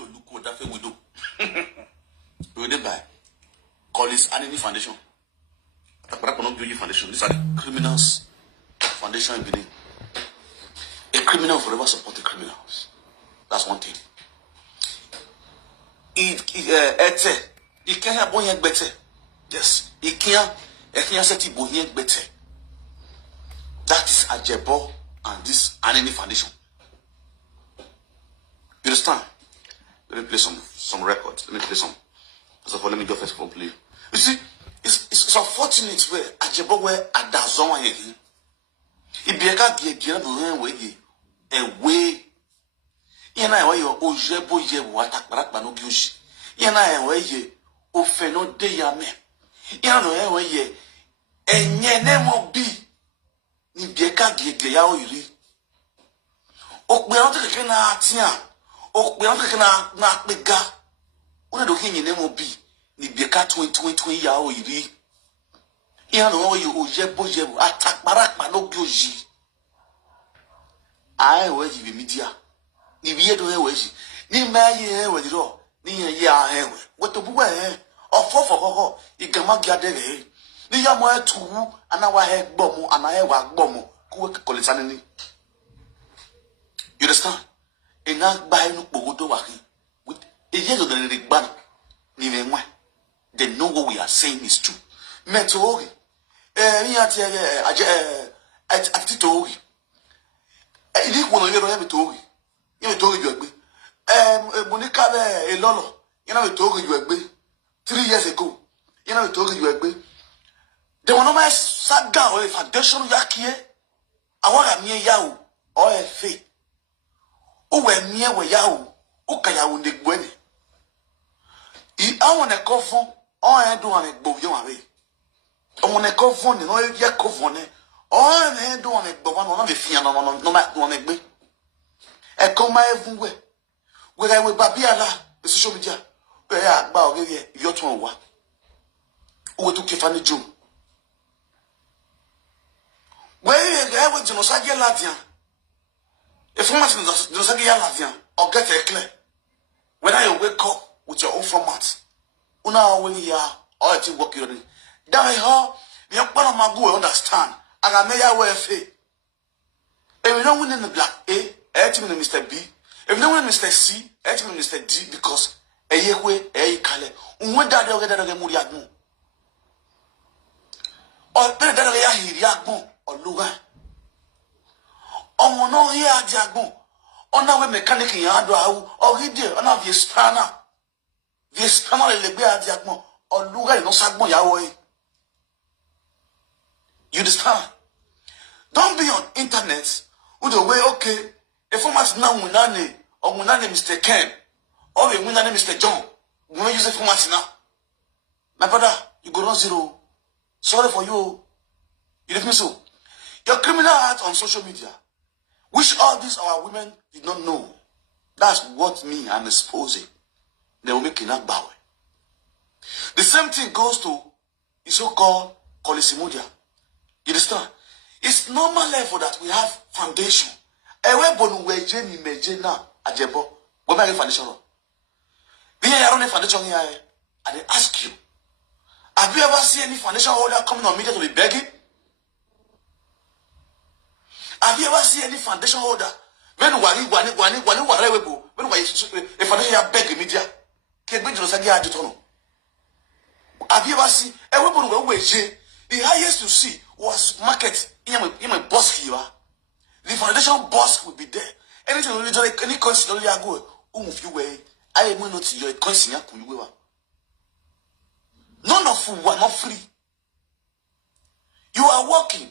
to look what that we do. We did by call this Anini Foundation. Foundation. These are the criminals foundation in Benin. A criminal forever support the criminals. That's one thing. It can't have one better. Yes, it can't set it better. That is Ajepkako and this Anini Foundation. You understand? Let me play some records. Let me play some. First of all, let me go first of all play. You see, it's unfortunate where Ajepkako where Adazon here. If you can't get away, you know why you Ojebo ye watak barak banu gyushi. You know why ye ofeno de yame. You know why ye enye nemo bi ni bieka gege ya oyiri. Okbe an teke na atia. Okbe an teke na akpega. Una do hinye nemo bi ni bieka 20 ya oyiri. You know why you Ojebo ye watak barak banu gyushi. I will give media. Ni biye do hewe ji. Ni ma ye hewe ro. Ni ye ya hewe. What to buwe he? Ofo koko. Igama giadere. Ni ya mo etu ana wa he gbomu ana he wa gbomu. Kuwe kolesani ni. You understand? Ena gba enu pogodo wa ki. With eye do the gban ni menwa. They know what we are saying is true. Metori. Ni ati ati tori. Ili kuno yero ya metori. You told you agree. Monica a lolo. You know, we told you agree. 3 years ago. You know, we told you agree. The one of my saga or a foundation yakie. I want a near yao or a fate. Oh, we're near where yao. Okay, I will make money. I want a coffin. All I do on a bovion away. I want a coffin, no, ya coffin. All I do on a bovan on the fiano, no matter one egg. E koma everywhere. Where I will babiala, the social media. Where I bow here, your tone wa. Who took Kifani Joe? Where I went to Nosagi Latian. If you want to Nosagi Latian, or get a clear. When I wake up with your own format, Una when you are, or I work your day. That how the young man of my boy understand. And I may wear faith. And we don't win in the black A. Mr. B. If no one Mr. C, Mr. D, because a yewe, a kale, that the Muriago. Or better than a Hiriago or Luga. Or no here Diago. Or now a mechanic in Yadra, or he did another the spanner. The spanner in the bear Diago, or Luga no Sagmo Yahweh. You understand? Don't be on internet with the way, okay. If I'm now Munane or Munane Mr. Ken or Munane Mr. John, we will use it for much now. My brother, you go on zero. Sorry for you. You let me so. Your criminal act on social media, which all these our women did not know. That's what me I'm exposing. They will make enough bow. The same thing goes to the so-called Kolisimudia. You understand? It's normal level that we have foundation. Ewe bonu weje ni meje na Ajepkako. We make foundation. We are running foundation here. And they ask you, have you ever seen any foundation holder coming on media to be begging? Have you ever seen any foundation holder? When a foundation beg media, have you ever seen the highest you see was market in my boss here. The foundation boss will be there. Anything any coins only go. You way. I am not your coins in your. None of you are not free. You are working.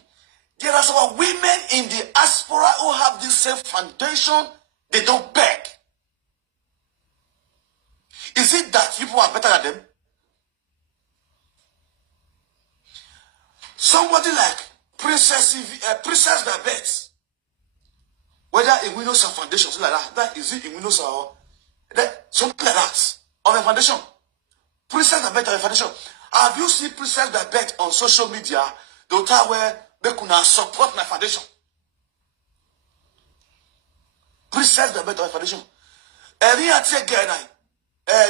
There are some women in the diaspora who have this same foundation. They don't beg. Is it that people are better than them? Somebody like Princess Diabetes. Whether in Windows or foundation, something like that. That is it in Windows or that, something like that. On a foundation. Princess Diabetes on a foundation. Have you seen Princess Diabetes on social media? The time where they could not support my foundation. Princess Diabetes on a foundation.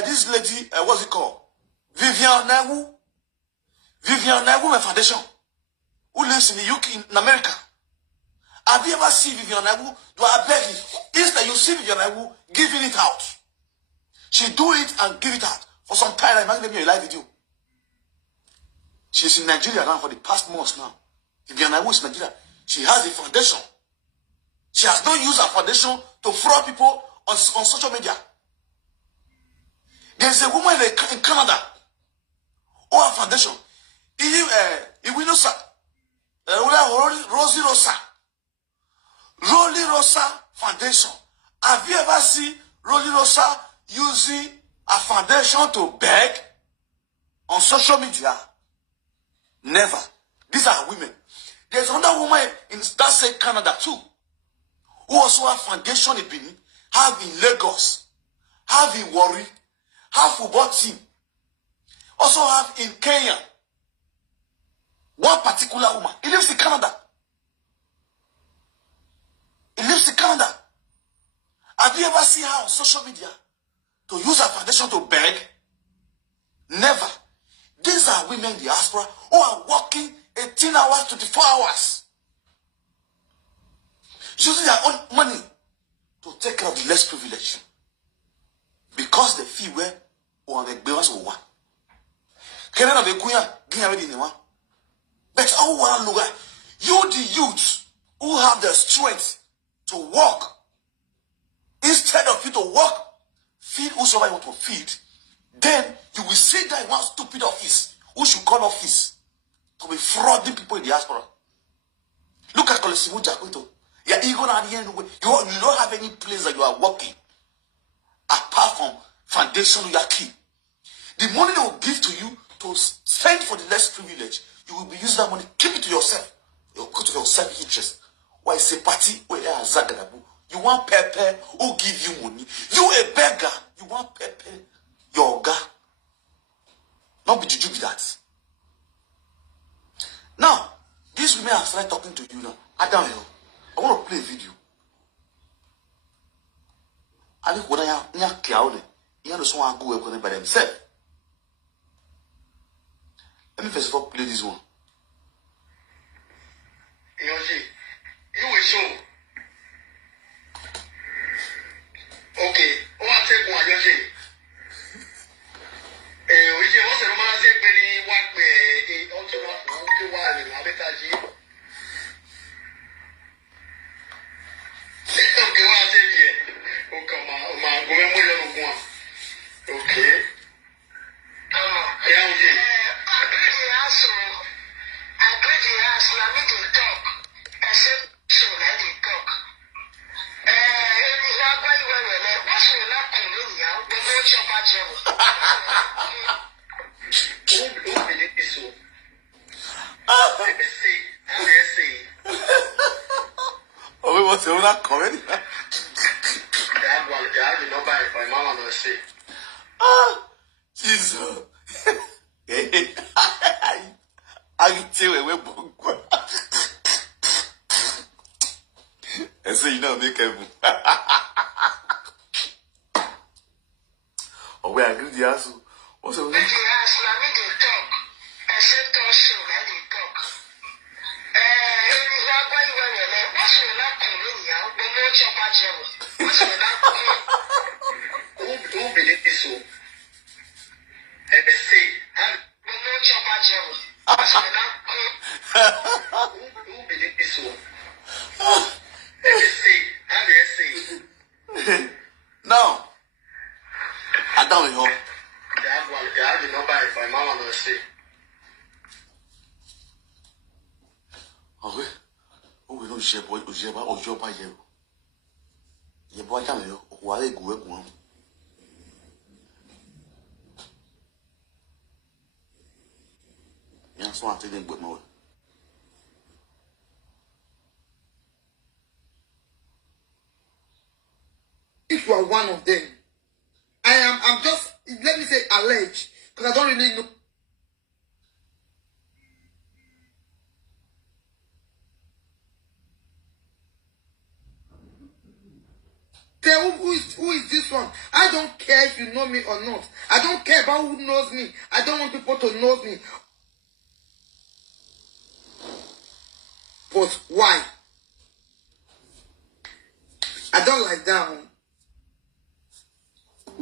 This lady, what's it called? Vivian Nagu Foundation, who lives in the UK, in America. Have you ever seen Vivian Nagu? Do I beg you? Instead, you see Vivian Nagu giving it out. She do it and give it out. For some time, I'm going to make a live video. She's in Nigeria now for the past months now. Vivian Nagu is in Nigeria. She has a foundation. She has not used her foundation to fraud people on social media. There's a woman in Canada who has a foundation. Roly Rosa Foundation. Have you ever seen Roly Rosa using a foundation to beg on social media? Never. These are women. There's another woman in that same Canada too, who also have foundation in Benin, have in Lagos, have in Warri, have football team, also have in Kenya. One particular woman, he lives in Canada. He lives in Canada. Have you ever seen her on social media to use her foundation to beg? Never. These are women in the diaspora who are working 18 hours, 24 hours, using their own money to take care of the less privileged, because they feel where or the bears will want. But you, the youth who have the strength to work, instead of you to work, feed whosoever you want to feed, then you will sit there in one stupid office, who should call office, to be frauding people in the diaspora. Look at Kolesimu Jakwito. You don't have any place that you are working apart from foundation you are key. The money they will give to you to spend for the less privileged, you will be using that money, keep it to yourself. You go to your self-interest. Why it's a party where you want pepper who give you money. You a beggar, you want pepper, your guy. Not be juju be that. Now, these women have started talking to you now. Adam, I want to play a video. I think when I am you understand go work by themselves. Let me first of all play this one. You will show. Okay, what take one, Yoshi? We just want to say, Benny, what we also not to one in Abetaji. Okay, what I said here. Okay, my going okay. Yeah, okay. Oh, we want to not comment. Jesus. I tell you, we're and so you know, make a oh, we agree the answer. What's the name? Now, I don't know. Oh, we don't share boy, or your by you. Your boy, I know why they go one. Yes, one thing with more. If you are one of them, I'm just, let me say alleged, because I don't really know. Tell who is this one? I don't care if you know me or not. I don't care about who knows me. I don't want people to know me. But why? I don't like that one.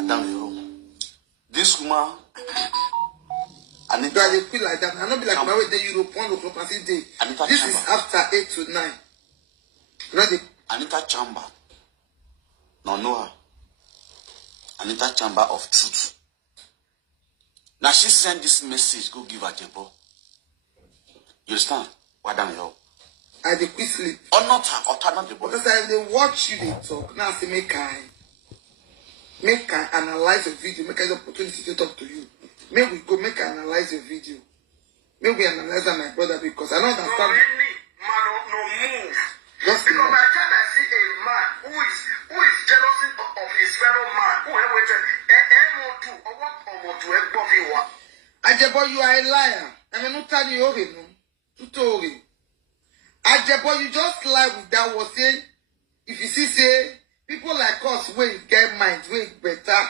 Damn you. This woman, I need to feel like that. I not be like my way the Europe 1 o'clock day. This is after 8 to 9. Ready? Anita Chamber. No, her. Anita Chamber of Truth. Now she sent this message, go give her Ajepkako. You understand? Why damn you? I dey quick sleep. Or not her, or turn on the boy. Because they watch you, they talk. Now I say, make I analyze your video, make I the opportunity to talk to you. May we go make I analyze your video. May we analyze my brother because I don't understand. No, really, man, no move. Just because by the time I see a man who is jealous of his fellow man, who Ajepkako, you are a liar. I mean, not tell you okay, no. Tutori. Ajepkako, you just lie with that was saying. If you see, say people like us, we get minds, we better.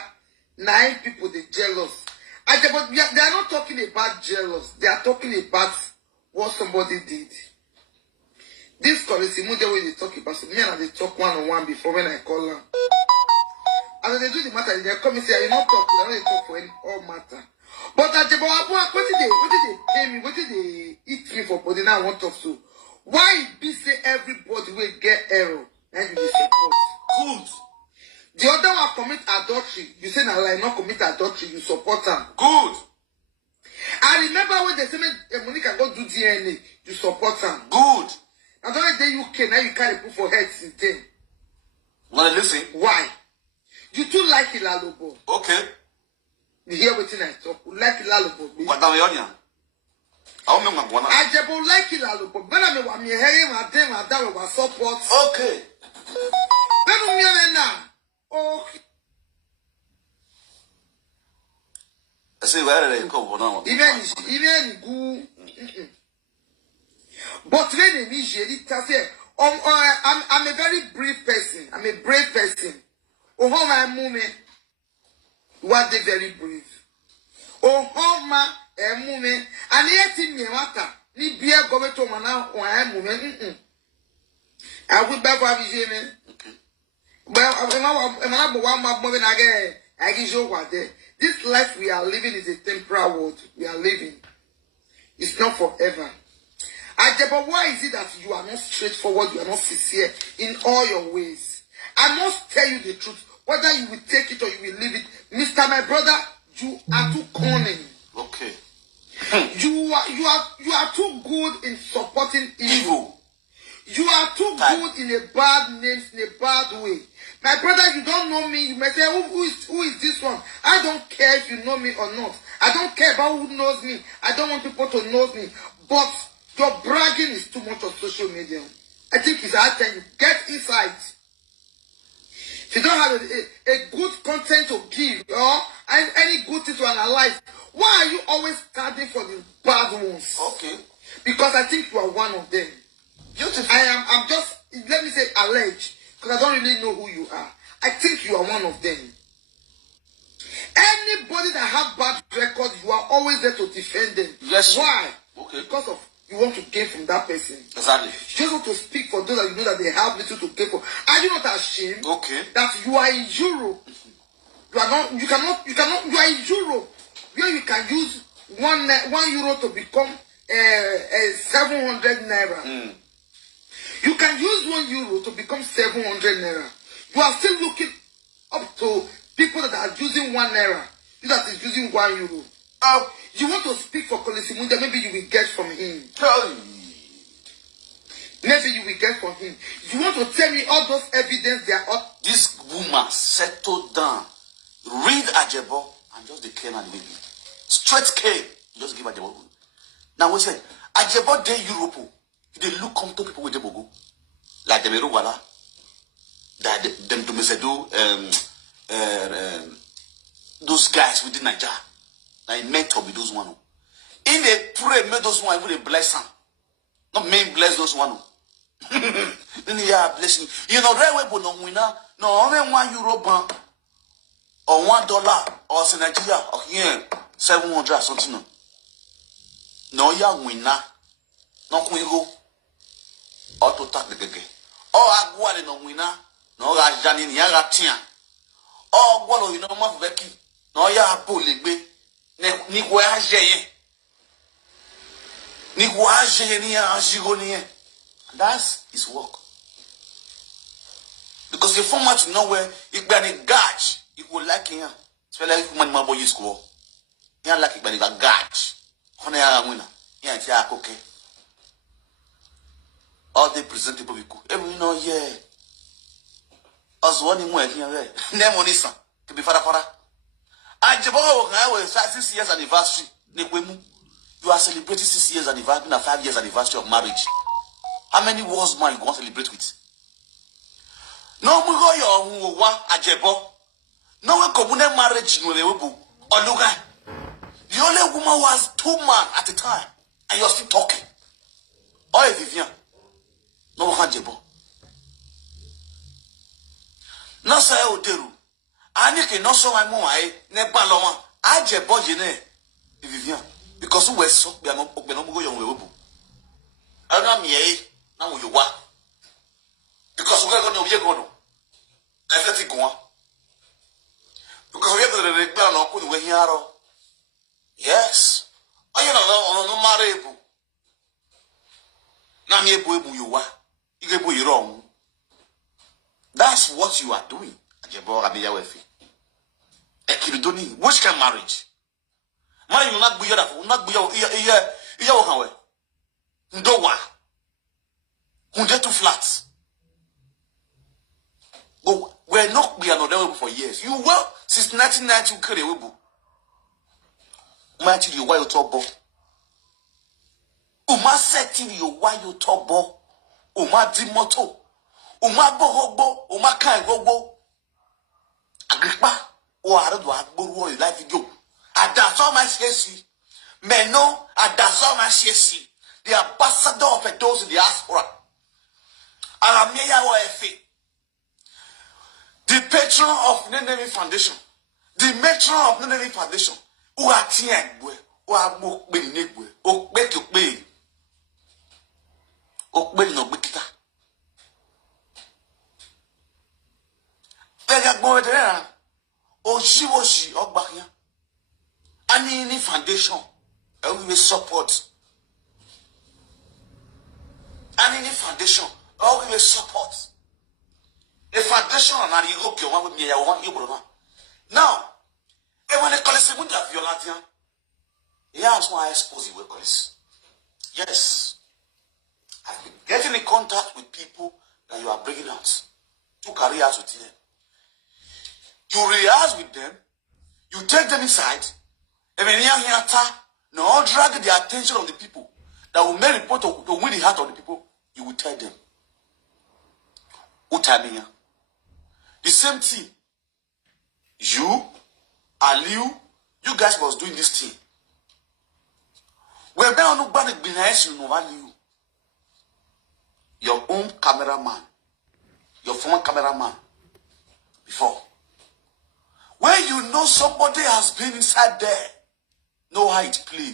9 people they jealous. Ajepkako, they are not talking about jealous. They are talking about what somebody did. This Colisimu, the way they talk about, so me and they talk one-on-one before when I call them. As they do the matter, they come and say, you not talk, they don't talk for any all matter. But Ajepkako, what did they pay me? What did they eat me for body? Now I want to talk so. Why be say everybody will get error and you will support? Good. The other one commit adultery. You say na lie, not commit adultery, you support them. Good. I remember when they say Monica go do DNA, you support them. Good. And the only day you can, now you carry put for head since then. Wanna listen? Why? You too like Ilalobo. Okay. You hear what I talk? You like Ilalobo. What are we on here? Ajepkako like Ilalobo. But I mean, what me hearing, my damn, my dad was support. Okay. Then me now. Okay. I say, where are they come now? Even good. But when they need you, I'm a very brave person. I'm a brave person. Oh, how my movement. What they very brave. Oh, how my movement. And yet in me, what? Ni beer go to mana or I movement. I would back what you mean. Well, I'm one more moving again. I give you what there. This life we are living is a temporal world. We are living. It's not forever. Ajepkako, why is it that you are not straightforward, you are not sincere in all your ways? I must tell you the truth. Whether you will take it or you will leave it, Mr. My brother, you are too cunning. Okay. You are too good in supporting evil. You are too good in a bad name, in a bad way. My brother, you don't know me. You may say, who is this one? I don't care if you know me or not. I don't care about who knows me. I don't want people to know me. But your bragging is too much on social media. I think it's hard time you get inside. If you don't have a good content to give or any good thing to analyze, why are you always standing for the bad ones? Okay. Because I think you are one of them. Beautiful. I'm just, let me say alleged, because I don't really know who you are. I think you are one of them. Anybody that have bad records, you are always there to defend them. Yes. Why? Okay. Because of you want to gain from that person. Exactly. You just want to speak for those that you know that they have little to gain for. Are you not ashamed? Okay. That you are in Europe? You are not. You cannot. You are in Europe, where you can use €1 to become 700 naira. You can use €1 to become 700 naira. You are still looking up to people that are using 1 naira. You that is using €1. You want to speak for Colisimu, maybe you will get from him. Maybe you will get from him. You want to tell me all those evidence they are all. This woman settled down. Read Ajepkako and just declare and baby. Straight K. Just give Ajepkako. Now we say Ajepkako de Europe. They look come to people with the bogo. Like the Meruwala. That them to do those guys within Nigeria. Like meant to be those one. In they pray, make those one even a blessing. Not mean bless those one. Then you are blessing. You know, right way, but no winner. No, only €1 or $1 or in Nigeria or here 700 or something. No, ya winner. No, we go. Auto tag the gege. Oh, I go on no winner. No, I Janine Yagatia. Oh, what you know, my Becky. No, ya pull ni waje ni ajigonie. That's his work. Because the format you know where you can engage, you will like him. Especially if man boy school. You like it, but you got gauge. Honey, I'm winner. Yeah, it's okay. All the presentable people. Every know, yeah. As one in work here, name on this to be father. Ajepkako, I was 6 years anniversary. You are celebrating 6 years anniversary and 5 years anniversary of marriage. How many wars man you want to celebrate with? No, we go your Ajepkako. No, we come marriage no level. Oluga. The only woman was 2 men at a time, and you're still talking. Oh, Vivian. No, Ajepkako. No, say Oderu. Ani ke no so my mo ai ne ba lo won Ajepkako je ne Vivian because we so be no go yon we bu ana mi e na wo yo wa because we go no ye go no ka fe ti go because we go the gba no ku we hiaro yes ayo no mare bu na mi ebu yo wa ige bu yiro on. That's what you are doing. Ajepkako abiya we fi Ekirudoni, which kind of marriage? Man, you not be iya wakawe. Ndowa. Hunde too flat. But we're not be another way for years. You were since 1990 you carry webu. Man, you why you talk bo. Uma setting you why you talk bo. Uma di moto. Uma bohogbo. Uma kai gogbo. Agrippa. O aradu agboro life video adaso ma shesi meno adaso ma shesi the ambassador of those in the diaspora arameya wo efe the patron of Nenemi Foundation the matron of Nenemi Foundation who are tiengwe who are mo pe negwe o pe ki pe no gbekita pega gbo de Ojiwoji Ogbakia. Any foundation, we will support. Any foundation, we will support. A foundation and you hope you want with me, I want you, brother. Now, when they call it Semunja Violatian, here's why I suppose you will call it. Yes. I've been getting in contact with people that you are bringing out to carry out with them. You rehearse with them, you take them inside, and when you no drag the attention of the people that will make report to win the heart of the people, you will tell them. Utamia. The same thing. You, Aliu, you guys was doing this thing. We're not going to be nice, you know, Aliu. Your own cameraman, your former cameraman, before. When you know somebody has been inside there, know how it play.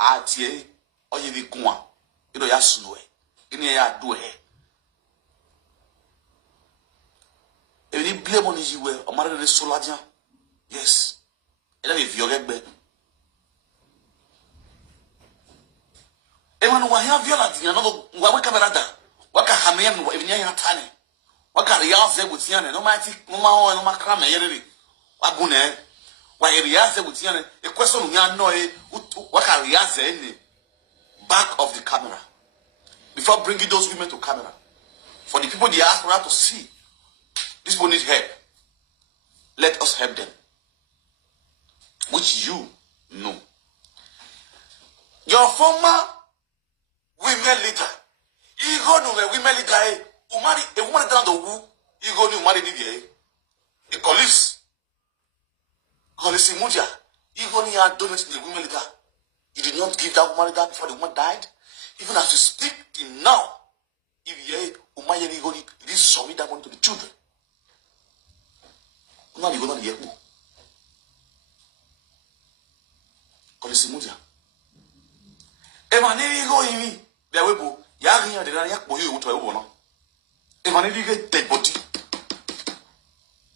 Atie, or you be gone. You know, ya snow. You know, ya do it. If you blame on you, or marry the soldier, yes. And then if you get back, everyone who have violent, you know, what can I do? What can I have? If you are tiny. What can I say with Yana? No matter, no more, no more crime, Wagune, why Riaze with Yana, a question we are know what can Riaze in the back of the camera before bringing those women to camera. For the people they ask for to see, this people need help. Let us help them, which you know. Your former women leader, you go to the women leader, who marry a woman down the woo, you go to marry the police. Police Muja, you only had donated the women leader. You did not give that woman leader before the woman died. Even as you speak till now, if you Umayani go, this submit that money to the children. Una di gona di yebu. Kolisi mudia. E ma ni go yimi. Bia webu. Ya rin ya de na yakpo yo to ewo no. E ma ni get dead body.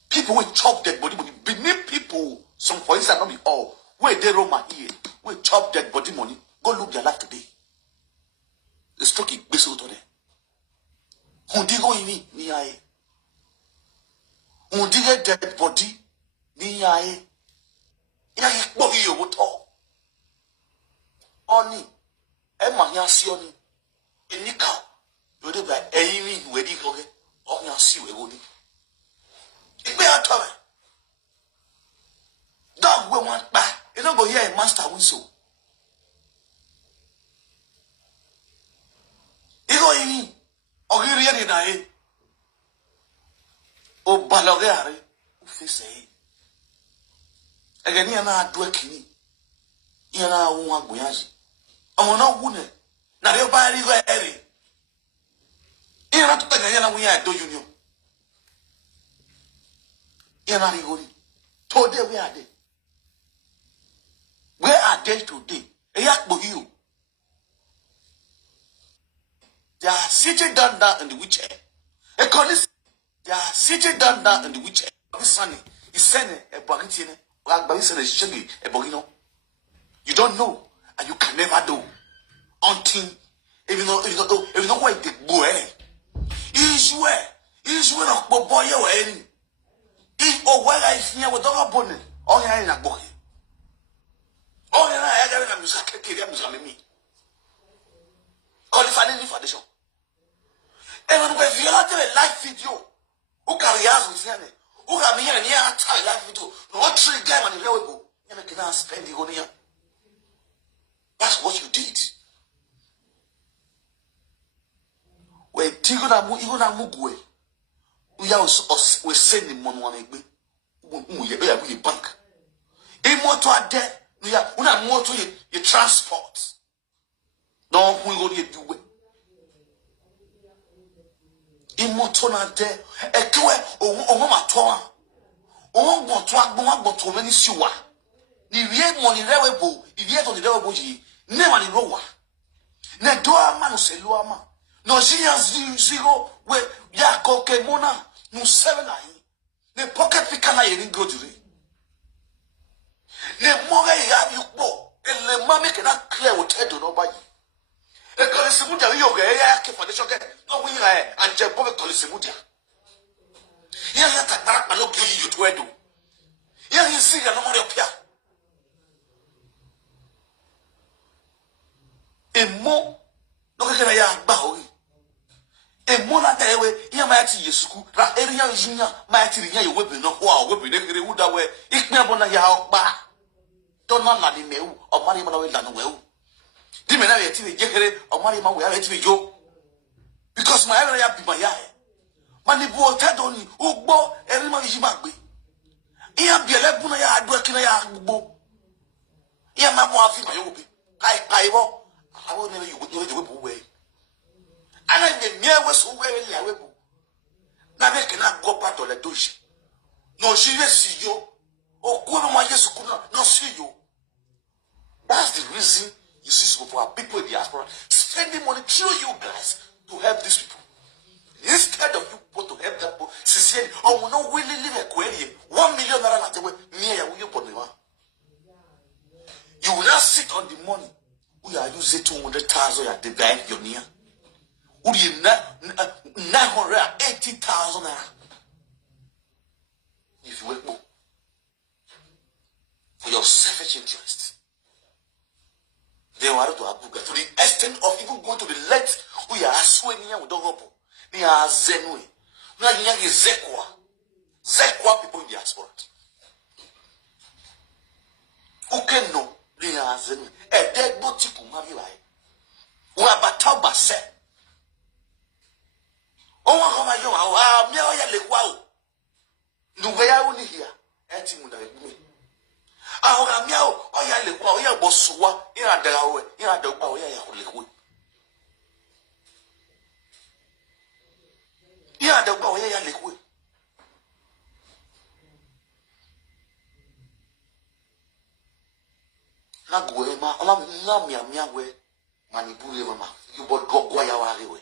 People will chop dead body money. Beneath people, some for instance not be all. Where they Roma here, we chop dead body money. Go look their life today. The stroke is based on them. Hundigo ini ni aye. Hundige dead body ni aye. Ina yikbo hiyo woto. Oni e ma nya si oni. Enika. Yo de ba eyimi wedi koge. O nya si we goni. Igbe atore. Dog we want back. You don't go hear a master whistle. You go in. Ogiri yeri na e. O baloge are. O fese e. Egeni yana adwe kini. Yana unwa gbuyaji. Omo na wune. Na re ba ri go eri. Yana to tanya yana wuya do union. Yana ri go ni. Today we are there. Where are they today? They are sitting down in the wheelchair. They are sitting down in the wheelchair. This Sunday, he's sending a bagitine. You don't know, and you can never do until if you know where they go. Is where of boy you any. If or where I hear with other bonnet, all in a boy. Oh, yeah, I got a music. Qualified for the show. And when you have a live video, who can react with you? Who can be here and here live video? No tree game and you go. You cannot spend the money. That's what you did. When Tigona Mugwe, we send him money. We bank. Immortal death. Una moto ye transport. No, we go to do it. Immortal na de. Ekwe o mama toa. O gbo to many siwa. Ni wie money rewebo. Ni wie to the rewebo ji. Never ni rowa. Ne doa ma no selu ama. No zero we ya koke mona no 7 na. Ne pocket picker na ye go to it. Ne moga ya yupo ele mami cannot clear with head no by e kolisimudia yoga ya ke foundation ke no wi ya Ajepkako kolisimudia ya tatara ma no gi yuto edo ya hisiga no mari opia emo no ke ya gba ori emo na dewe ya ma ti yesuku ra eri ya yinya ma ti rinya ye webi no ho a webi ne kere wuda we ikpe abona ya okpa don't not let me or money man away than well. Dimena TV Jekere or money man we have TV Joe. Because my area be my eye. Money boy Tadoni, Ugbo, every man is magby. Here be a lebuna ya working a bo. Here, my wife, my obi. I will never you would know the whip away. And I may near was away in your whip. Now they cannot go back to the douche. No, she see you. Oh, go to my yes, could not see you. That's the reason you see some of our people in the diaspora spending money through you guys to help these people. Instead of you put to help them, sincerely, or will not really live a query, 1 million naira at the way, near you put them. You will not sit on the money. We are using 200,000 at the bank, you're near. Would you 980,000 naira? If you work more for your selfish interest. They were to Abuga to the extent of even going to the length we are swimming with the hope. They are Zenwe. We are young Zekwa people in the diaspora. Who can know they are Zenwe? A dead body to marry like. We are Bataba set. Oh, my God, I'm here. Wow. No way I only hear. Etimuda. Ahora miao oya le kwa oya bosuwa ira dawe ira dogba oya ya lekwe ira dogba oya ya lekwe Na go e ma ala na mia we manipulate mama. You bought go ya wa we.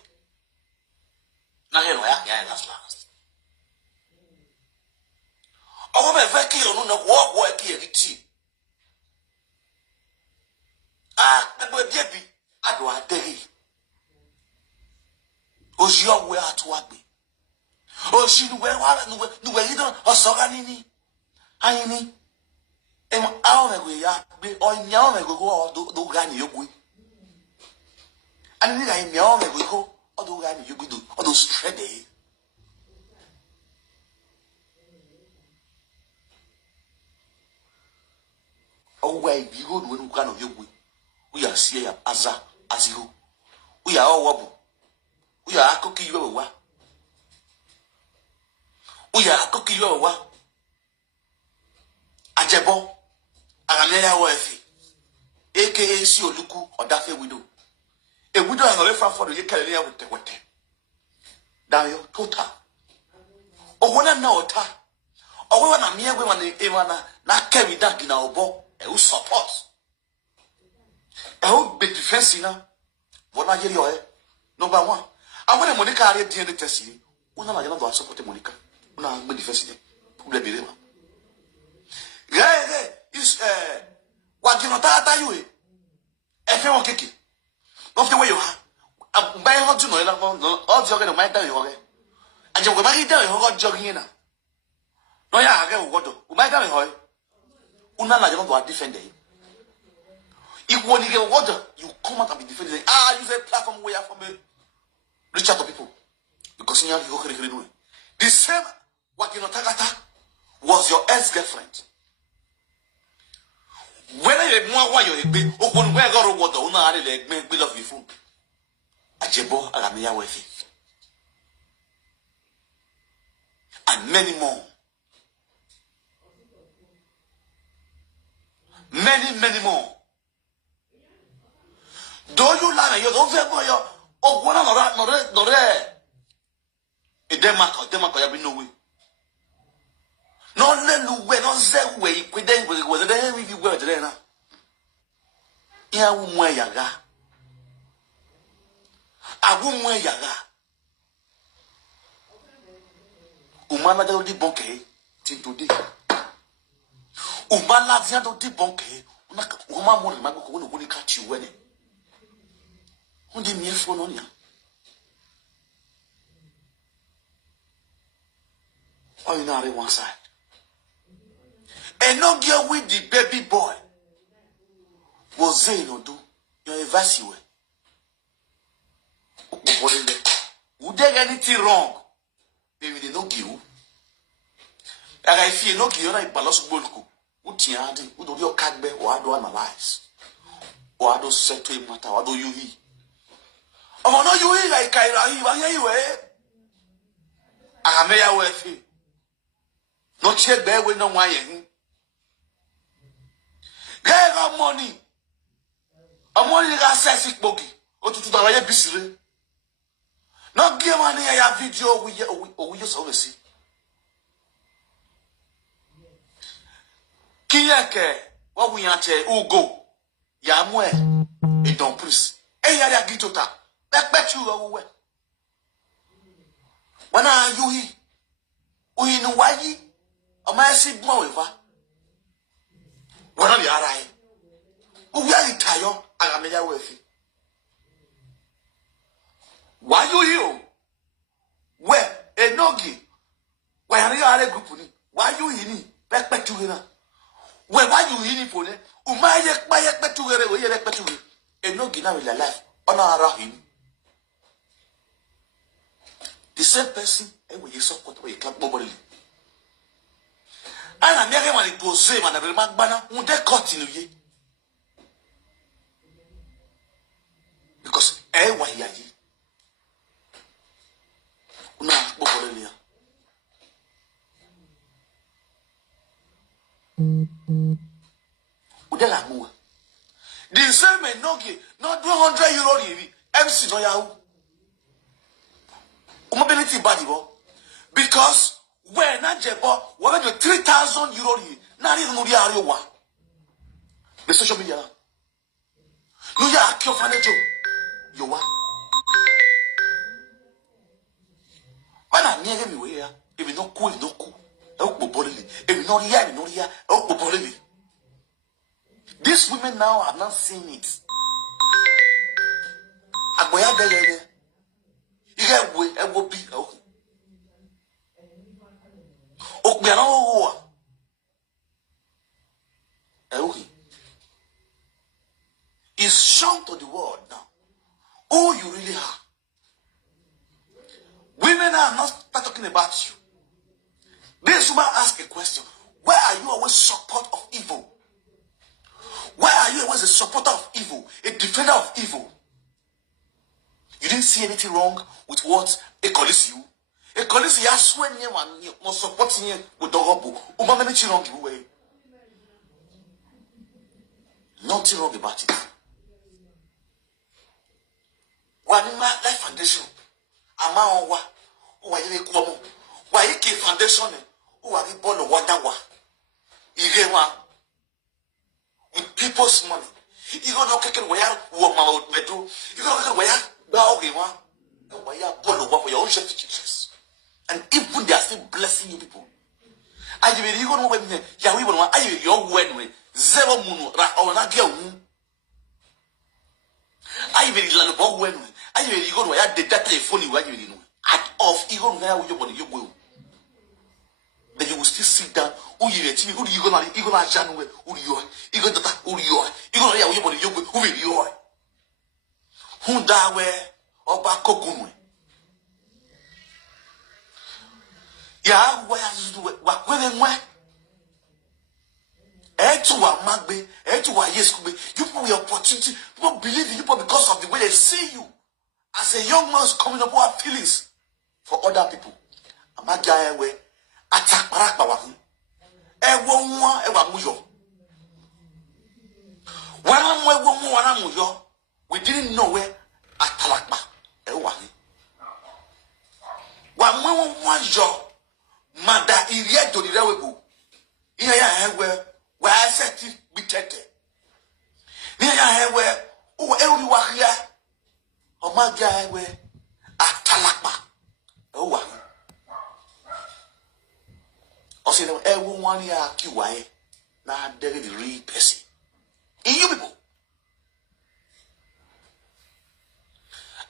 Na he no ya last. Owo be fe ki onu na wo ki e ti. Ebe biebi ado aderi. Oji owe atu agbe. Oji nuwe yi don osoga nini. Ayini. Em awo me ya be onya o me go do ga ni yogui. Ani ga mi awo me go o do ga ni yogui do o do strede. O wa bi go do nu ka no yogui. Uya sie ya aza aziru. Uya owobu. Uya akoki iwe wa. Uya akoki iwe wa. Ajebo agamya wa efi. AKA si oluku odafe widow. A widow and a for the career with the water. Dayo total. O wana na ota. O wana miye women ewana na carry that in our bo. E support. E be defense na. Wana yeri o number 1. I want Monica are the end test. Una na jana support Monica. Una be defense ni. Problem be rema. Is what you not you. E fe won keke. Of the way you are. Buy how to know all jogging my time. And you will marry down your jogging. No, ya, I get what to my time. Una la don't defend it. If when you get water, you come out and be defending. Use a platform where from me. Reach out to people. Because you go the same what you know Tagata was your ex-girlfriend. Whether you want why you're a bit, or when we got water, una are like me, bill of your food. Ajebo agamia wefi. And many more. Many more. Do you learn you don't feel your oh one no a Denmark ya be no way. No let we no say way we then with the review word there na. Ya umwe yaga. Agumwe yaga. Umana da di bonke tin today. Umana dia do di bonke. Uma mo ma ko no ka chi we ne. Onde mi fo no nya. Oh, you know, one side. And no girl with the baby boy was saying, no, do you're a vassal. Would there anything wrong? Maybe they don't give you. And I feel no give you like Balos Bulku. Would you add it? Would you cat bear or do analyze? Or I do set to him matter? Or do you he? Oh, no, you he like I hear you, eh? I may have with you. No check there with no wine. Get our money. A money that says it bogey. Or to the way busy. Not give money a video we just oversee. Kiyake, what we are who go. Yamwe, it don't please. Hey, I get to that. Bet you away. When are you he? We know why ye? A massive mover. What are you right? We are tired. I am a with you. Why you? Where a nogi? Why are you a group? Why you in? Back to her. Where are you in for it? Umayak back to her. We are back to it. A nogi now in the life. Honor him. The same person, and we support we can't mobile. And I'm here when it goes same and every man banner, won't they continue? Because why are you? Una mobile. Udela mua. The same man no give, not €200 MC no yahoo. Mobility body because when Ajepkako we went to €3,000 now even no the social media No, ya akio fanejo. You what? When I near me where if you not cool, no cool. If you not here, no here. These women now are not seeing it. Agbaya bele. You get way e will be it's shown to the world now who you really are. Women are not talking about you. This woman asked a question. Why are you always support of evil? Why are you always a supporter of evil? A defender of evil? You didn't see anything wrong with what a calls you. A calls you as when you are supporting you with the hobo. Nothing wrong away. Nothing wrong about it. One life foundation. Ama wa. Why you come? Why you keep foundation? Who are you born of wonder? With people's money. You don't know where woman metal. You don't know where why you born for your own features. And even they are still blessing you people. I mean, you don't know when you want your when zero moon or not girl. I mean, when I mean, you go to the data phone you know. At off, even now you want you will. Then you will still sit down. Who you TV? Who you gonna channel? Who you are? You gonna who you are? You gonna hear what you will? Who you are? Who da where or back cocoon? Yeah, where you do it? What women where? To a magbe, to a yes, you put your opportunity. People believe in you because of the way they see you. As a young man is coming up with feelings for other people. I'm a guy where attack Barak. We didn't know where Atalakba. One job, Mada Iria to the Rewebu. Here, where I said it be checked. Near where, oh, everywhere here. Oh, my guy, where Atalakba. Oh, I said, everyone here, QY, now there is the real person. In you people.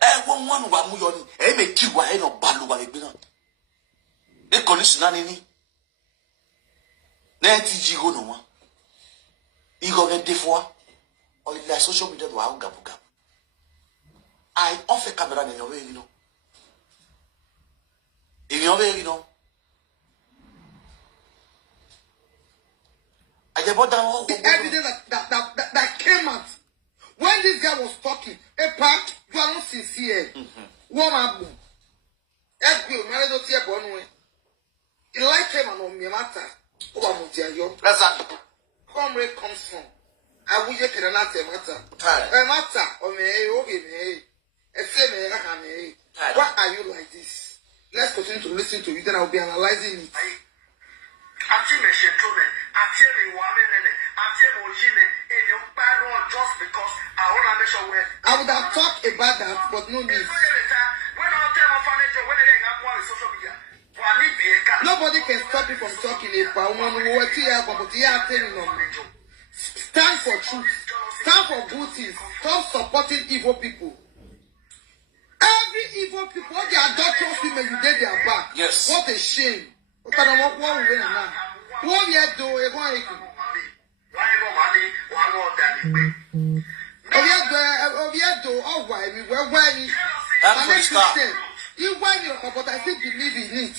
Everyone who are moving, may QY no bad look. They condition any. Neti jigo no one. You go get defwa. Or like social media to our gabuga. I offer camera in your way, you know. In your way, you know. The evidence that came out when this guy was talking, a part you are not sincere. One album, every married to tear one way. It like him and on me matter. Over Mutiayo. That's that. Comrade comes from. I will get an answer matter. A matter or me, okay, me. A same, why are you like this? Let's continue to listen to you, then I'll be analyzing it. Just because I want to make sure where I would have talked about that, but no need. Nobody can stop you from talking about stand for truth. Stand for good things. Stop supporting evil people. Every evil people, all the adulterous women, you did their back. Yes. What a shame. What you do, you want your but I still believe in it.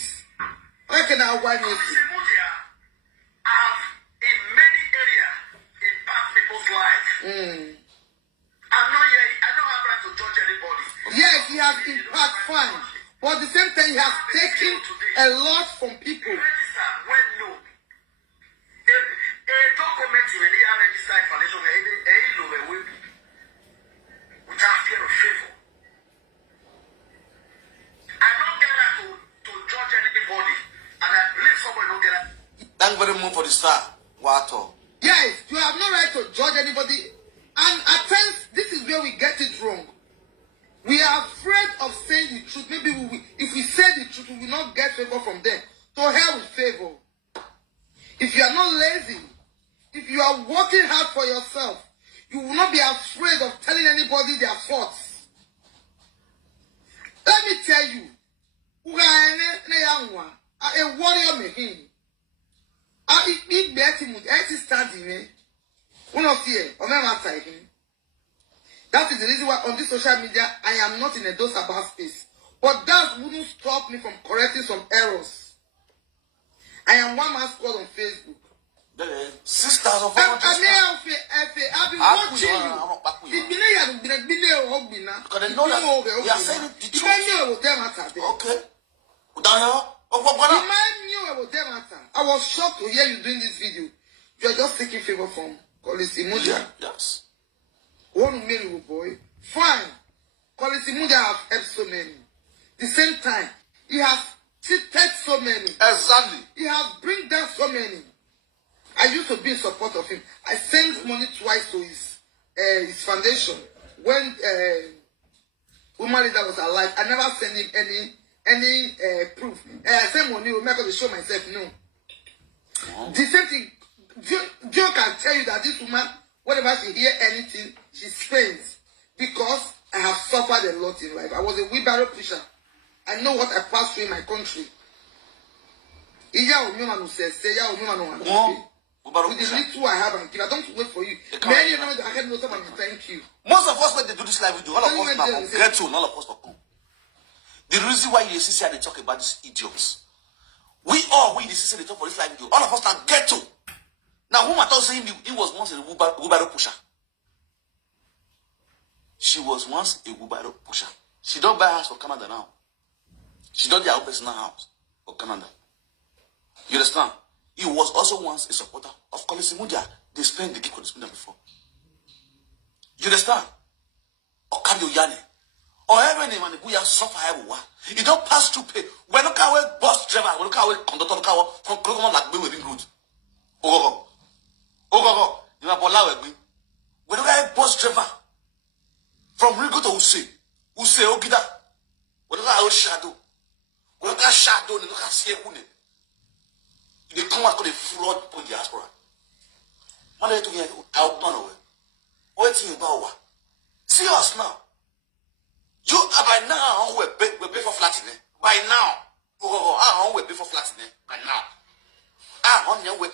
Where can I want it? In many areas impact people's lives. I'm not here, I don't have right to judge anybody. Yes, he has impact fine. But at the same time, he has taken a lot from people. When no. A document you really are registered foundation without fear of favor. I don't get that to judge anybody, and I believe somebody don't get that. Thank very much for the star. Water. Yes, you have no right to judge anybody. And at times, this is where we get it wrong. We are afraid of saying the truth. Maybe if we say the truth, we will not get favor from them. So hell with favor. If you are not lazy, if you are working hard for yourself, you will not be afraid of telling anybody their faults. Let me tell you, a warrior may him. I eat betting with empty standing. One of here, or outside him. That is the reason why on this social media I am not in a dose about space. But that wouldn't stop me from correcting some errors. I am one man squad on Facebook. 6,000 I've been watching you. Because they know that we are saying the truth. Okay. I was shocked to hear you doing this video. You are just taking favor from Kolisi Mudia. Yes. One marry boy. Fine. Kolisi Mudia have helped so many. The same time, he has cheated so many. Exactly. He has bring down so many. I used to be in support of him. I sent money twice to his foundation when woman leader was alive. I never sent him any proof. I sent money. I'm not going to show myself. No. Oh. The same thing. Joe can tell you that this woman, whenever she hear anything, she spends because I have suffered a lot in life. I was a wheelbarrow pusher. I know what I passed through in my country. With the little I have and give, I don't wait for you. Many of I can know someone to thank you. Most of us when they do this live video, all of us now get to, all of us come. The reason why you see they talk about these idiots. We the CC they talk for this live video. All of us now get to. Now whom I thought saying he was once a wheelbarrow pusher. She was once a wheelbarrow pusher. She don't buy a house for Canada now. She don't have a personal house for Canada. You understand? He was also once a supporter of Kolisi Mudia. They spent the gift Kolisi Mudia before. You understand? Or Kabio Yane. Or every name and we are suffer everywhere. You don't pass through pay. When look at where bus driver, when look at where conductor, look at from Krokoman like we within route. Oh, you are Bola we. When look at bus driver from Rigo to Use Ogida. When look at shadow. When look at shadow, look at Siekune. They come out with a fraud on diaspora. What are you doing? I'll run away. Waiting about what? See us now. You are by now we pay for flattening. By now. We pay for flattening. By now. On your way.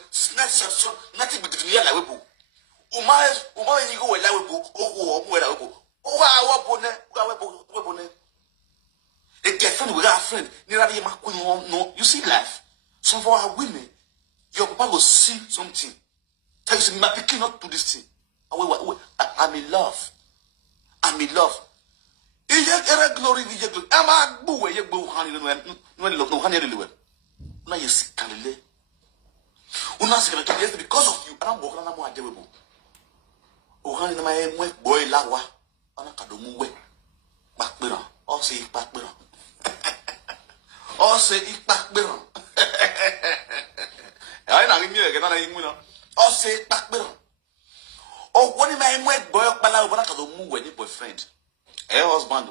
Nothing but the real level. Umar, you go a level. They get friend with our friend. No, you see life. Some of our women, your papa will see something. Tell you, my Pikin not do this thing. I'm in love. I'm in love. Glory, I'm a boo, you go, honey, no honey, now you see, Canele. Because of you, I'm walking on more admirable. Oh, honey, my boy, Lawa, on a Kadomu way. Back mirror, or say back mirror. Or say it back mirror. I know or say back mirror. Oh, what am I wet boy? But I don't move any boyfriend. A husband.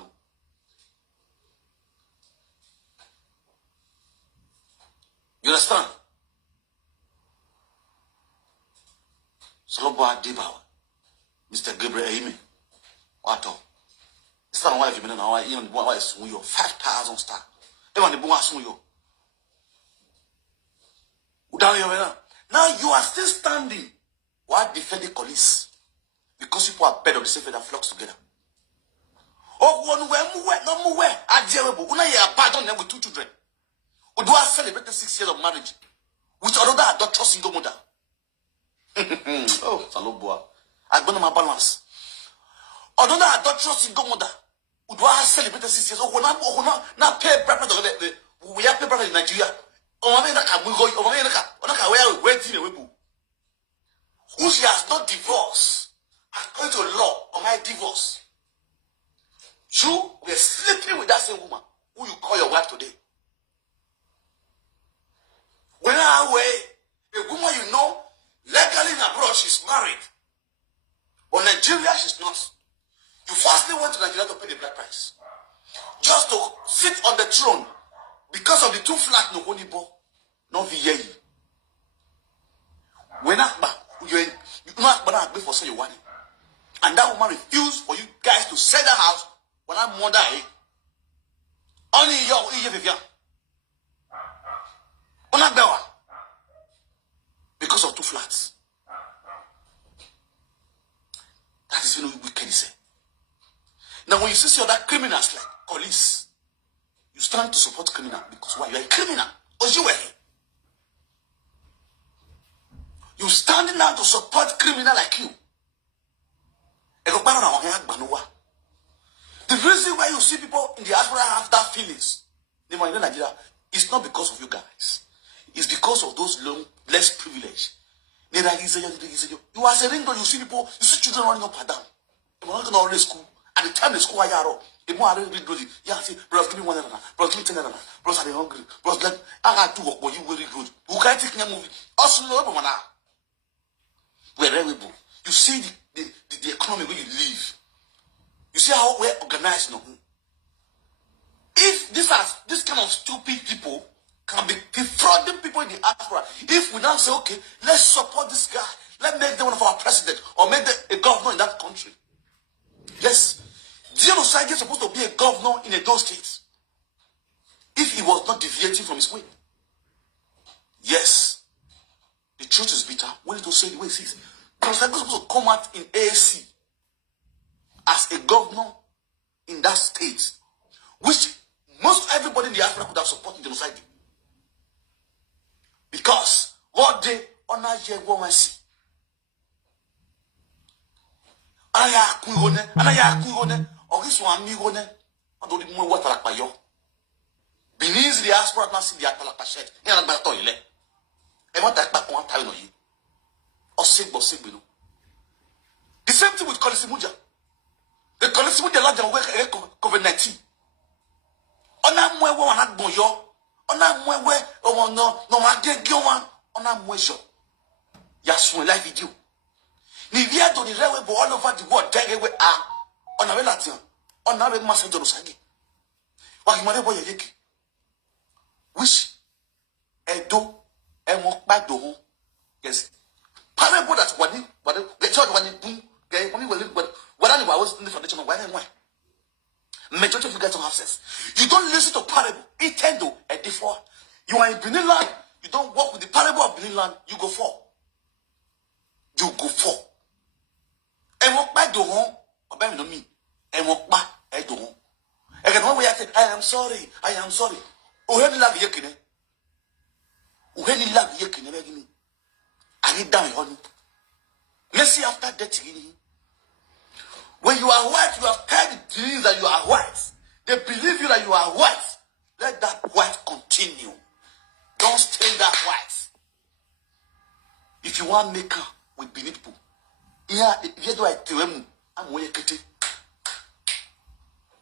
You understand? Slobo Adibawa, Mr. Gabriel Amy. What all? It's not why you've been now. Even why is you 5,000 star. Even the boy soon you. Now you are still standing while defending police because people are better of the same that flocks together. Oh, one way, no more. Ajepkako, una ye abandon them with 2 children. Who do I celebrate 6 years of marriage with another adulterer single mother? Oh, Saloboa. I don't know my balance. Another adulterer single mother. Who do I celebrate 6 years? Oh, now pay preference. We have pay preference in Nigeria. Who she has not divorced according to law on my divorce. You were sleeping with that same woman who you call your wife today. When I away, a woman you know legally in abroad she's married. But Nigeria falsely went to Nigeria to pay the black price. Just to sit on the throne because of the two flat no only bo, no VA. When you not gonna for say you want it. And that woman refused for you guys to sell the house when I'm mother. Only your because of two flats. That is when we wicked say. Now when you see other criminals like police, you stand to support criminal because why? You are a criminal. Or you were. You standing down to support criminal like you. The reason why you see people in the diaspora have that feelings, in Nigeria, is not because of you guys. It's because of those less privileged. You are saying you see people, you see children running up and down. They are not going to school. At the time the school are yaro, the more I read good. Yeah, say, bros, give me 1 naira, bros, give me 10 naira, bros, are they hungry? Bros, like, I got to work, but you very good. Who can't take a movie? Also, no, but wherever you see the economy where you live. You see how we're organized now. If this kind of stupid people can be defrauding people in the diaspora, if we now say, okay, let's support this guy, let's make them one of our president or make them a governor in that country. Yes, genocide is supposed to be a governor in a those states. If he was not deviating from his way. Yes, the truth is bitter. We need to say the way it is. Genocide is supposed to come out in AAC as a governor in that state, which most everybody in the Africa could have supported genocide. Because what they honor your woman see. Anaya kuigone, or this one migone, I don't even know what I like. Beneath the diaspora, not see the Atalapachet, and about toilet. And what that back 1 time on you. Or sick, but sick below. The same thing with Kolisimuja. The Kolisimuja lodge and work COVID-19. Ona mwewe wanagboyo. Ona mwewe no magegyoman. Ona mwejo. Yasu life video. Ni via to the railway all over the world. Degewe a. Ona we Latin. Ona we masajo no sagi. Wakimare boy yeki. Which edo emo bagdo. Yes. Parable that what the church when it boom. Okay, when I was in the foundation of why. Majority of you guys don't have sense. You don't listen to parable. It tend to a default. You are in Benin land. You don't work with the parable of Benin land. You go for. You go for. And walk back to home. Or back to me. And walk back to home. And one way I said, I am sorry. I am sorry. Uheni love yekine. Uheni love yekine. I need down honey. Let's see after that. When you are white, you have heard the dreams that you are white. They believe you that you are white. Let that white continue. Don't stay that white. If you want maker with people, yeah, you do I tell them I'm way kitty.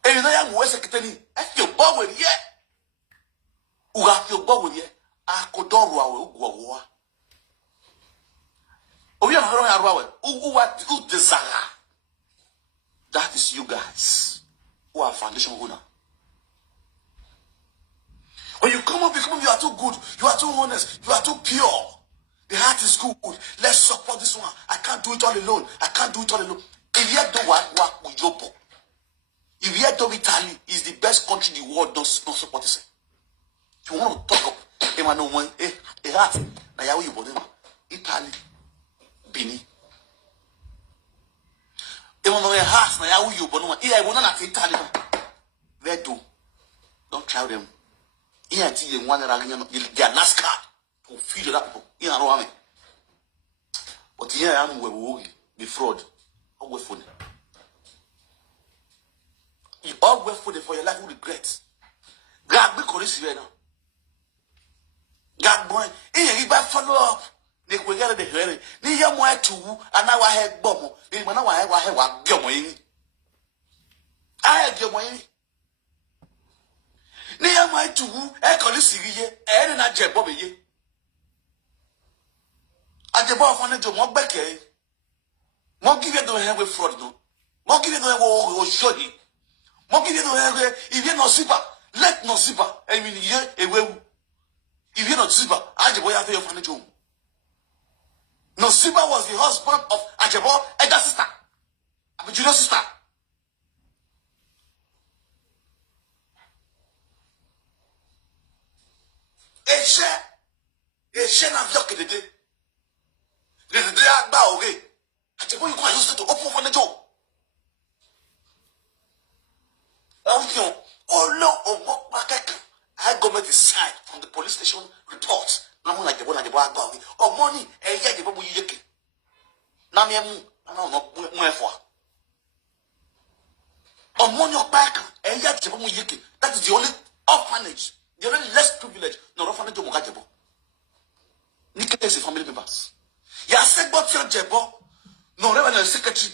And you know I'm way secretary. If you born with ye, who have your born with ye, I could do what. Oh, you are who desire. That is you guys who are foundation owner. When you come up, you are too good, you are too honest, you are too pure. The heart is good. Let's support this one. I can't do it all alone. I can't do it all alone. If you do work with Jopo, if you do Italy is the best country in the world, don't support this. If you want to talk up, a heart, now you bother Italy, Benin. Even though your house now you but no I will not Italy. They do. Don't try them. Here until you want to their last card to feed the people. You know what I mean? But here I am where we be fraud. All wait for them. You all wait for them for your life will regret. God be correct now. God boy, you better follow up. They will get the hearing. Ni ya mo etu and now I have bomb. Ni mo na wa gyomo yin. I gyomo yin. Ni ya mo etu e ko li siri ye e ni na jebo be ye. Ajebo Orphanage mo gbeke. Mo give you the head with fraud no. Monkey no show him. Monkey no if you no zipper, let no zipper. I mean if you not zipper, Ajebo ya your orphanage home. No zipper was the husband of Ajebo and that sister. I'm a junior sister. Eshe na vyo kedede. The day agba oge. Ajebo you can use it to open orphanage home. I government is signed from the police station report. No like the one at the bar or money and yet the babu yeke. Namiamu, no, no, for. Or money of back and yet the babu yeke. That is the only orphanage, the only less privileged, no orphanage of Mogajabo. Nika is family members. Ya said what your jebo, no revenue secretary.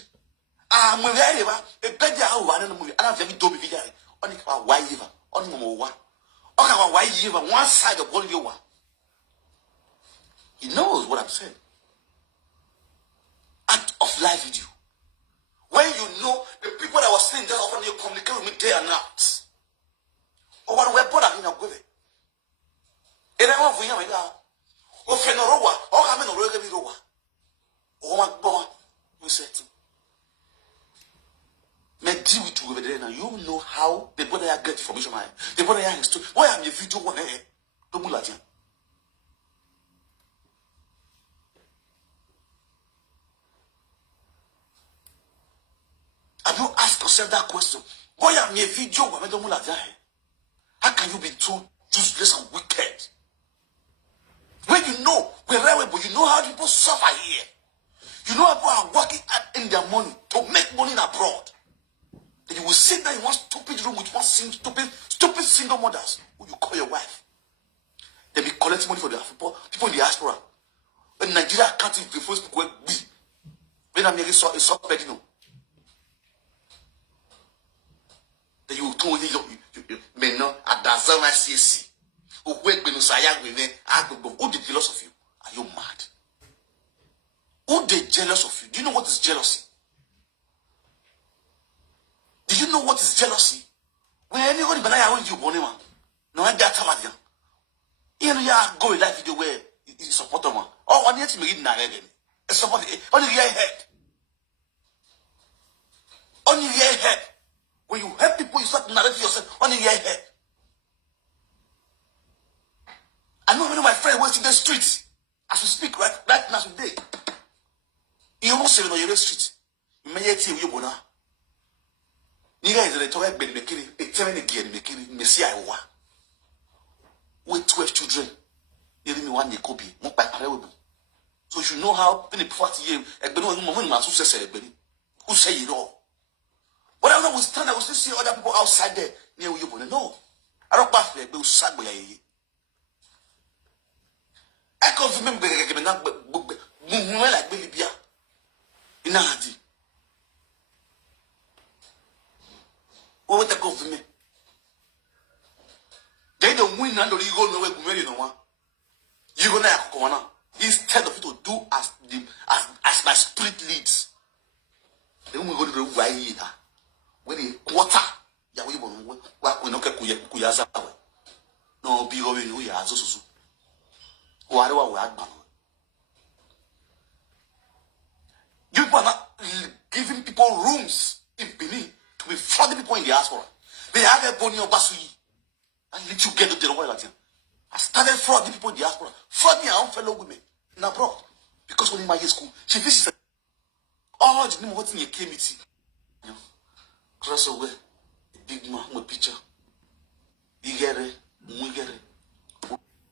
Ah, Muriva, a better hour, and a movie, and I've never done video. Only why liver, only one. Okay, why live on one side of all you want? He knows what I'm saying. Act of life with you. When you know the people that was saying that often you communicate with me day and night. Or what we're put in a good way. And I want for you, or Fenoroa, or I'm in a regular Roa. Oh, my boy, you said. May deal with you over there now. You know how the body I get information. The body I has to. Why am you video one? Don't move like him. Have you asked yourself that question? Why am you video one? Don't move like him. How can you be too useless and wicked? When you know wherever, but you know how people suffer here. You know how people are working in their money to make money abroad. And you will sit there in one stupid room with one stupid single mothers who you call your wife. They be collecting money for their people in the diaspora. In Nigeria, can't even before people be. When I'm making a soft bed, you know. Then you told you may not at the Zama CC. Who wait when you say, who the jealous of you? Are you mad? Who they jealous of you? Do you know what is jealousy? Do you know what is jealousy? When anybody but I hold you, Bonima. No, I got time. You know, you go in life video where you support them. Oh, I need to make it now again. Support it. On your head. On your head. When you help people, you start narrating yourself on your head. I know many of my friends work in the streets. As we speak right now today. You almost say on your street. You may yet you bona. Niga is the toilet bed making it telling again making Messiah. With 12 children. You me one Yakobi, not by parable. So you know how many party you a good moment my success who say it all. But I don't stand, I will still see other people outside there near you. No. I don't pass there, but sad by ye. I can't remember like Billy Bia. In Ahadi. What would that go for me? They don't win under you go nowhere to marry no one. You're gonna have corner. Instead of it to do as my spirit leads. Then we go to the way when the quarter ya we no ke kuyaza no bi go we no ya azosusu ware wa agba. You are not giving people rooms in Benin to be flooding people in the diaspora. They have a bony obasui and let you get to the royal. I started frauding people in the diaspora, frauding our own fellow women in abroad. Because when in my school, she visits all the name what in your KMT. Cross away, a big man with picture. You get it, we get it.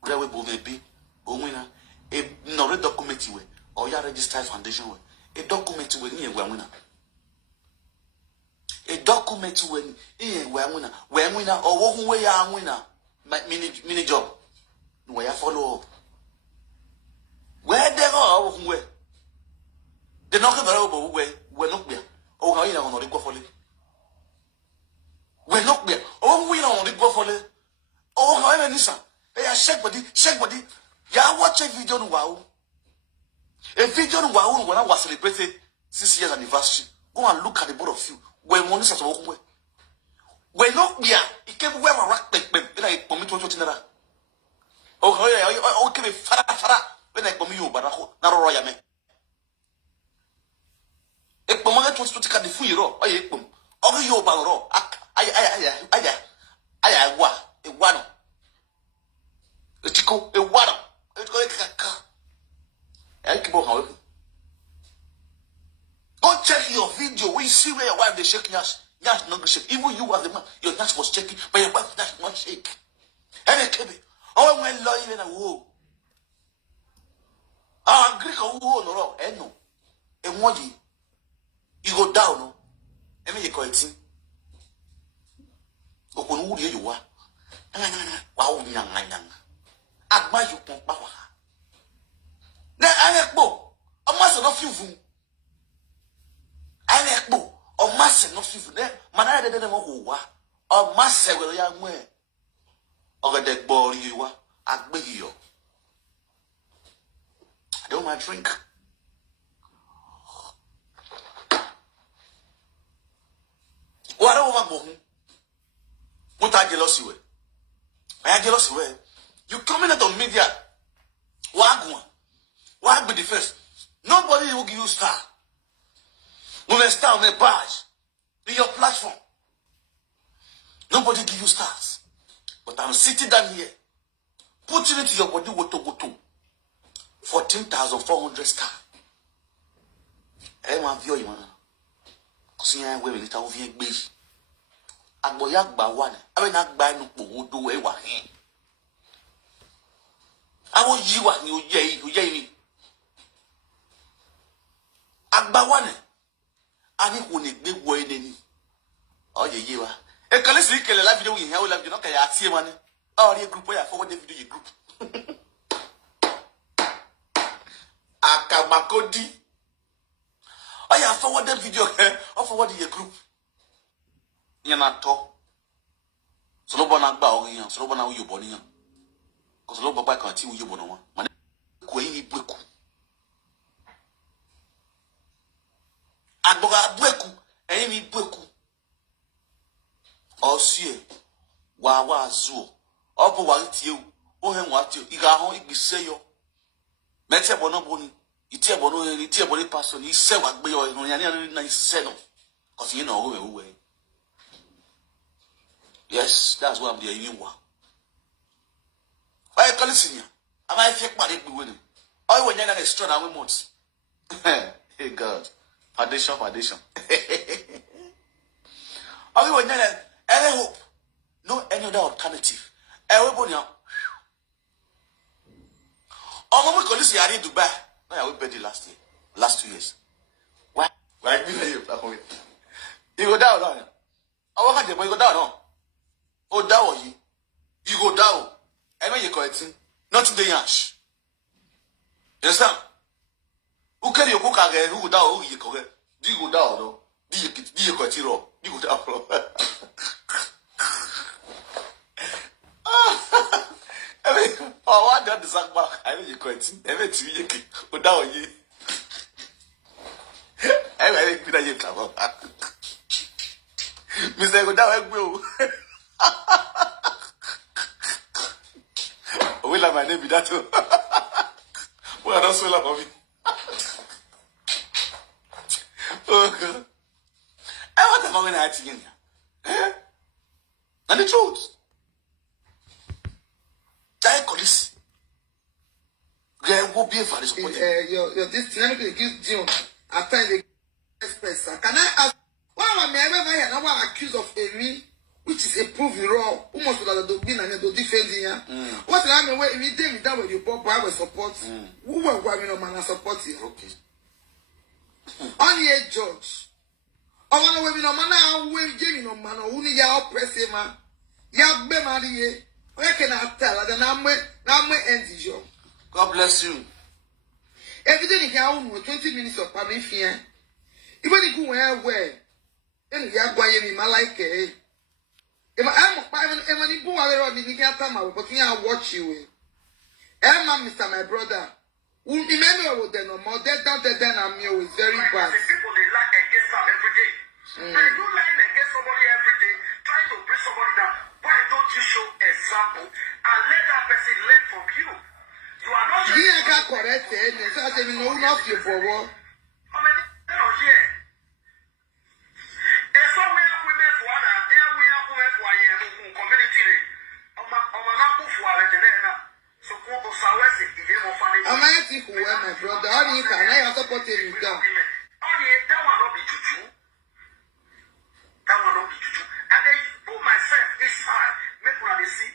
Whatever maybe, Omina, a no document way, or your registered foundation way. A document when you are winner. A document when you are winner. When winner or one way are winner. My mini job. Where I follow up. Where they go, where? They knock about where we're not there. Oh, how you know on the go for it? We're not there. Oh, we know on the go for it. Oh, how many son? Hey, I shake body. Yeah, watch a video wow. A video wow when I was celebrating 6 years anniversary Go and look at the both of you. When money starts to work, when no, yeah, it came where my rack back, like, for me to watch another. Oh, yeah, okay, fara, when I come you, but not a royal man. A pomanga to take the full row, or a pum, or you about row. I wa, a one. A tico, a water. It's going to car. I keep on. Go check your video. We see where your wife they shaking us. That's not shake. Even you as the man, your nurse was shaking, but your wife does not shake. And it can be. Oh, my lawyer in a woo. I agree on who no, and no. And what you go down, no. And me you call it. Go on, who you are. Wow, young. Admire you, Papa. Now, I have more. A master of you. I like more. Or master of you. Man, I didn't know who are. Or master will young way. Or a dead boy you are. I beg you. I don't want to drink. What over home? What are jealous you? I are jealous you. You coming out on media. Why be the first? Nobody will give you star. When I star on a badge, in your platform. Nobody give you stars. But I'm sitting down here, putting it to your body what to go to. 14,400 stars. I want view you, man. Because you ain't wearing it out of your base. I'm going to buy one. I will not buy no do a one. I want you and you, Jamie. Agba one. I think when it big way then. Oh, you are. A colleague can live video in hell, you know, I see one. Oh, your group, I forward the video you group. Akamakodi. Oh, yeah, forward the video, or forward the group. You're not talk. So, no one about you, so no one know you born here. Because no papa can't see you born one. Man, Queen Buku. Agboga Buku, Amy Buku. Or see, Wawa Zoo. Or for what you, or him what you, Iga home, it be say yo. Mete bonoboni, ite boni person, he said what be or no, and said no. Because you know who. Yes, that's what I'm there. You want. I call it senior. Am I fake money be winning? I when you're not extra now we months. Hey God. Foundation. I when you're any hope. No any other alternative. Everybody now. Oh, mama call this year in Dubai. No, I will pay the last 2 years. Why? Why did you You go down, no? I walk at the boy go down, no? Oh, down you go down. And when you call it, not to the yash. You understand? Who carry your book again? Who go down? Who you call it? Do you go down, no? Do you call it? You go down. I mean, oh, what done the sack back? I mean, you call it. I mean, you go down. I mean, you come up. Mr. Go down, bro. Will I my name be that? Well, I don't swell up of it. Oh, God. I want to when I had to get here. And the truth. Giant police. There will be a for this. Your this dynamic gives June. I find the express. Can I ask why am I ever now accused of a which is a proven wrong? Almost like the bin and the defending. What I mean, when we did that with your pop, I will support. Who were going on man support you? Okay. Only a judge. I want to women on man, we Jamie no man, who need your oppressive man. Ya be Marie. Where can I tell? I don't know. End you. God bless you. Everything here, 20 minutes of permission. Even if you were aware, and you are going in my like it. If I'm even who are on the Nigatama, but me, I'll watch you. Emma, Mr. My brother, who remember what they know more dead down the den and me is very bad. People they like against them every Now you lying against somebody every day, trying to bring somebody down. Why don't you show example and let that person learn from you? You are not. You can't correct it. So I say, no, not you for what. How many? No, here. It's not where women for one, and there we are women for a community. So go to Sawesi, the name of family. I'm asking who my brother. How do you can I support you down? That one not be juju. That one not be juju. And then put myself this side, make one see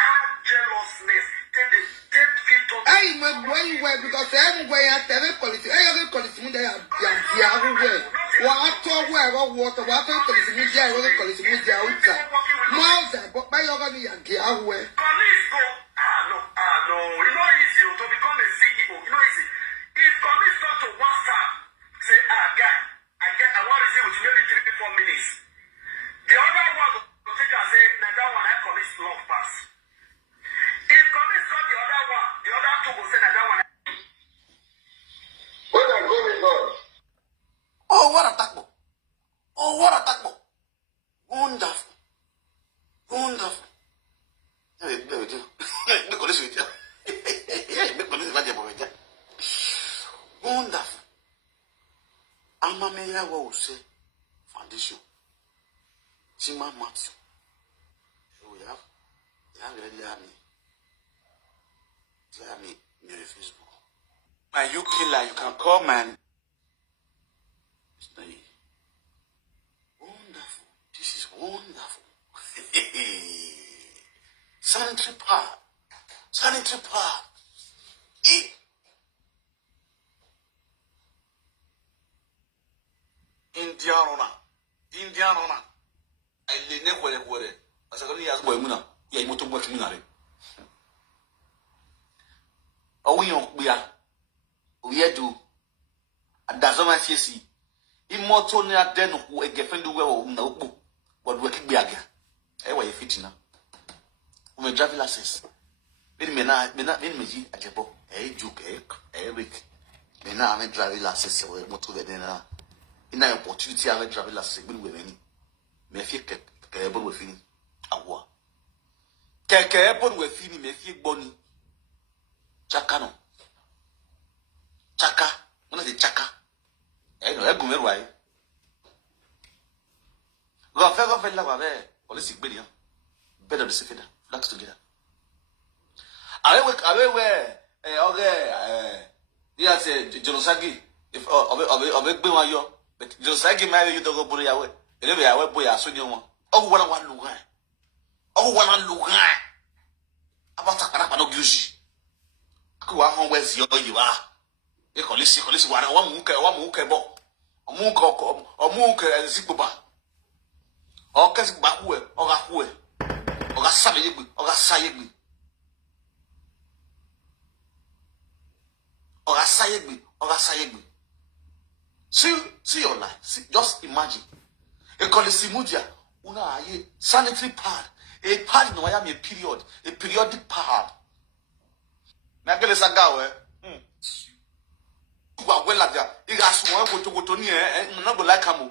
our jealousness. Take feet on. I am going well because I'm going at every policy. I have a policy media. What where water, what policy media, what policy media. Miles, but by your money and Giawe. Police go. No. You know easy to become a CEO. You know easy. If police go to WhatsApp, say, guy, I want to see with you maybe 3-4 minutes. The other one will take and say, now that one I police long pass. If police got the other one, the other two will say, now that one. What are going on? Oh, what a tackle. Oh, what a tackle. Wonderful. Wonderful. Wonderful. Amameya will say foundation. Chima Matthew. We have really Yami near Facebook. My you killer, you can call man. Wonderful. This is wonderful. Sanitary pad. Sanitary pad. Indiana. I live where as I go as boy muna. Ya moto work minare. Oh we are. We are do. And that's what I see. Immortal near den who a gefend well no book. What working be again. Why you fit now? We driving license. Me not me Ajepkako. Juke, week. Me na me driving license or motor vedena. In an opportunity I driving license with women. Me feel capable with feeling. Awa. Capable with feeling me feel bony. Chakano. Chaka. One of the chaka. No, I go me right. Go fair la babe. Police billion. Better the second. Flags together. Yes, Jonosagi. If of one yo, but Jonosagi marry you to go put away. Anyway, I will boy as soon you want. Oh, what I want to look at. Oh, what I look at. About a crap no gushi. Go on, where's you are. You call this one mooka bo. A mook and zipuba. Or Cas Bakue, or Ahue, or Sabi, or Sayegbi. Or Sayegbi. See your life. Just imagine. A colisimudia, una sanitary pad. A pad no I am a periodic pad. Nagelesagawe. You are well at that. You got one go to near and not like Camu.